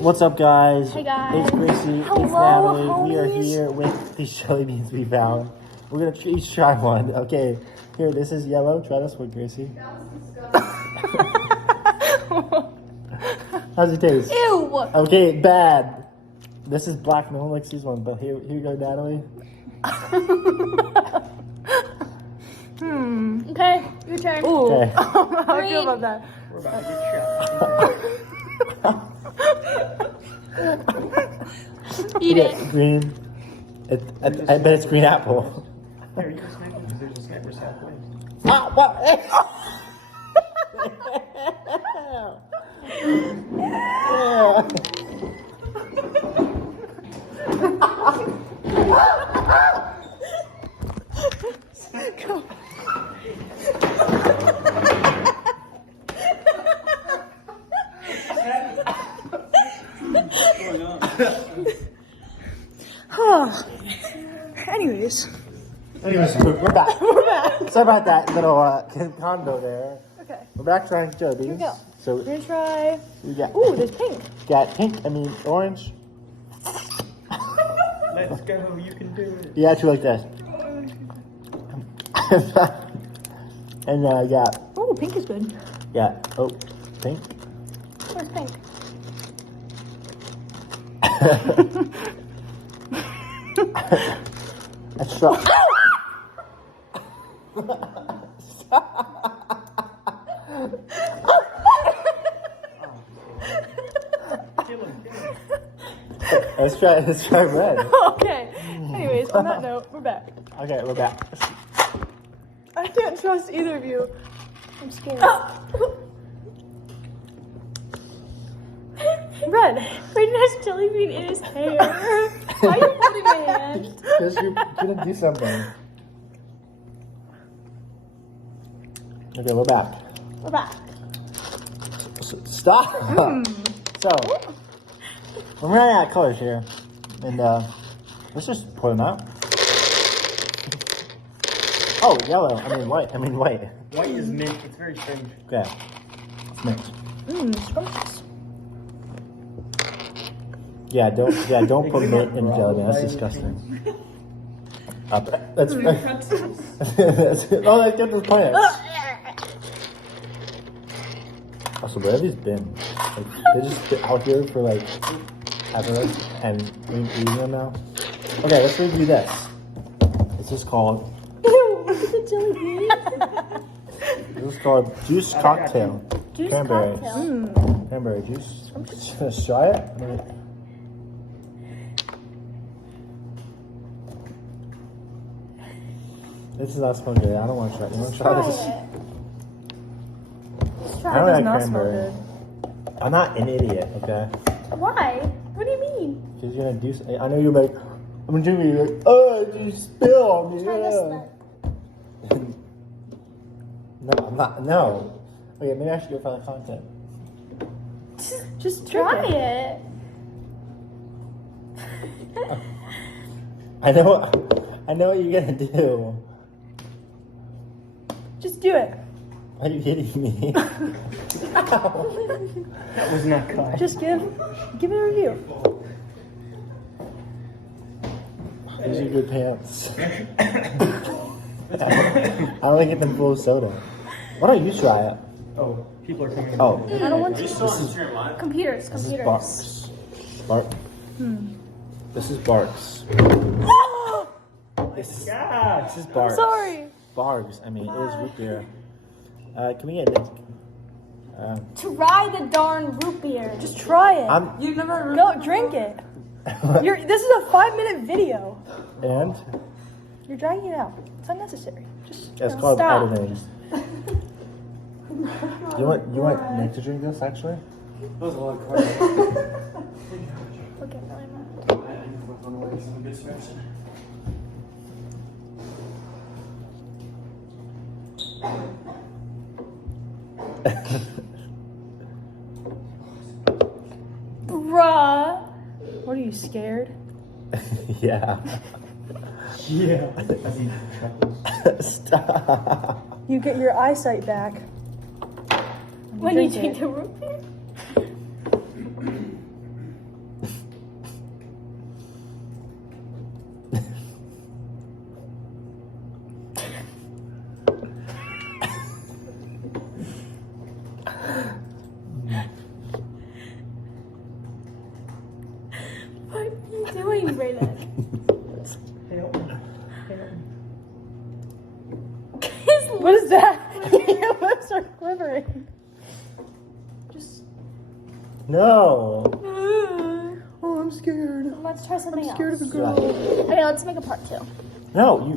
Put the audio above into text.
What's up, guys? Hey, guys. It's Gracie. Hello, it's Natalie. We are homies. here with these jelly beans we found. We're gonna each try one. Okay, here. This is yellow. Try this one, Gracie. How's it taste? Ew. Okay, bad. This is black. No one likes these ones, but here you go, Natalie. Okay, your turn. Ooh. Okay. How do I feel about that? We're about to get Eat Yeah, it. green. I bet it's green apple. Here, you can snipe it because there's a sniper's halfway. Ah, what? Anyways. Anyways, we're back. We're back. Sorry about that little condo there. Okay. We're back trying jelly beans. Here we go. So We're gonna try. we got Ooh, there's pink. orange. Let's go, you can do it. Yeah, actually like this. And Ooh, pink is good. oh, pink. Where's pink? That's right. Kill him. Let's try red. Okay. Anyways, on that note, we're back. Okay, we're back. I can't trust either of you. I'm scared. Red. Brayden has jelly bean in his hair. Why are you holding my hand? Because you're gonna do something. Okay, we're back. We're back. Stop. So, we're running out of colors here, and let's just pour them out. Oh, yellow. I mean white. White is mint. It's very strange. Okay, it's mixed. Scrumptious. Yeah, don't put mint in jelly bean. That's disgusting. That's oh, that's good to play. Also, where have these been? Like, they just been out here for like ever, and we're eating them now. Okay, let's review this. This is called. Ew, look at the jelly bean. This is called juice cocktail. Juice Cranberry. cocktail. Cranberry juice. Let's try it. This is not smelling good. I don't want to try it. You want to try this? Let's I try don't Does like not smell cranberry. good. I'm not an idiot, okay? Why? What do you mean? Because you're gonna do. I know you're like, I'm gonna drink it. You're like, oh, you spill on me. Try this Yeah. then. No, I'm not. No. Okay, maybe I should go find the content. Just Try drink it. I know what you're gonna do. Just do it. Why are you hitting me? That was not kind. Just give it a review. These are good pants. I only get them full of soda. Why don't you try it? Oh, people are coming. Oh, I don't want to. Computers. this is Computers. Barks. This is Barks. This God. is Barks. Sorry. Barks. I mean, it is root beer. Can we get Nick? Try the darn root beer. Just try it. You've never. Go drink it. This is a 5-minute video. And You're dragging it out. It's unnecessary. Just it's called Stop. editing. You want Nick to drink this actually? That was a lot of carbs. Look at really Bruh. What are you scared? Yeah. Yeah. Stop. You get your eyesight back. When you drink take it. the root beer? doing, Brayden? Help me. Help me. His What is that? Your lips are quivering. Just. No. Oh, I'm scared. Let's try something I'm scared else. of a girl. Okay, let's make a part 2. No, you.